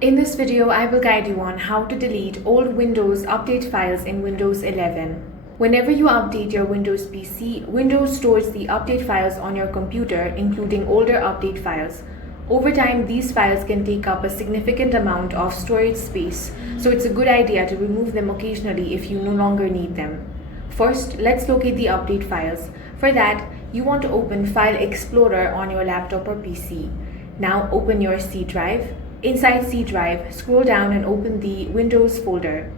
In this video, I will guide you on how to delete old Windows update files in Windows 11. Whenever you update your Windows PC, Windows stores the update files on your computer, including older update files. Over time, these files can take up a significant amount of storage space, so it's a good idea to remove them occasionally if you no longer need them. First, let's locate the update files. For that, you want to open File Explorer on your laptop or PC. Now open your C drive. Inside C drive, scroll down and open the Windows folder.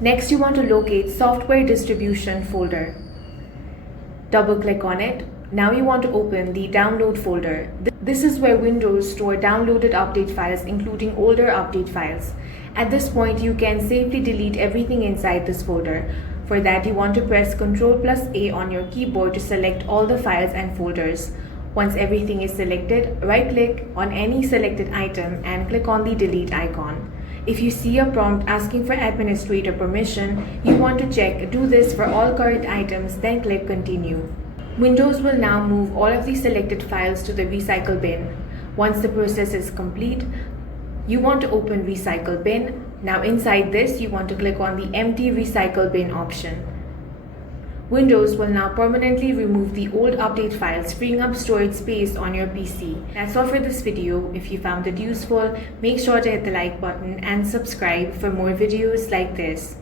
Next, you want to locate Software Distribution folder. Double-click on it. Now you want to open the Download folder. This is where Windows store downloaded update files, including older update files. At this point, you can safely delete everything inside this folder. For that, you want to press Ctrl+A on your keyboard to select all the files and folders. Once everything is selected, right-click on any selected item and click on the delete icon. If you see a prompt asking for administrator permission, you want to check do this for all current items, then click continue. Windows will now move all of the selected files to the recycle bin. Once the process is complete, you want to open recycle bin. Now inside this, you want to click on the empty recycle bin option. Windows will now permanently remove the old update files, freeing up storage space on your PC. That's all for this video. If you found it useful, make sure to hit the like button and subscribe for more videos like this.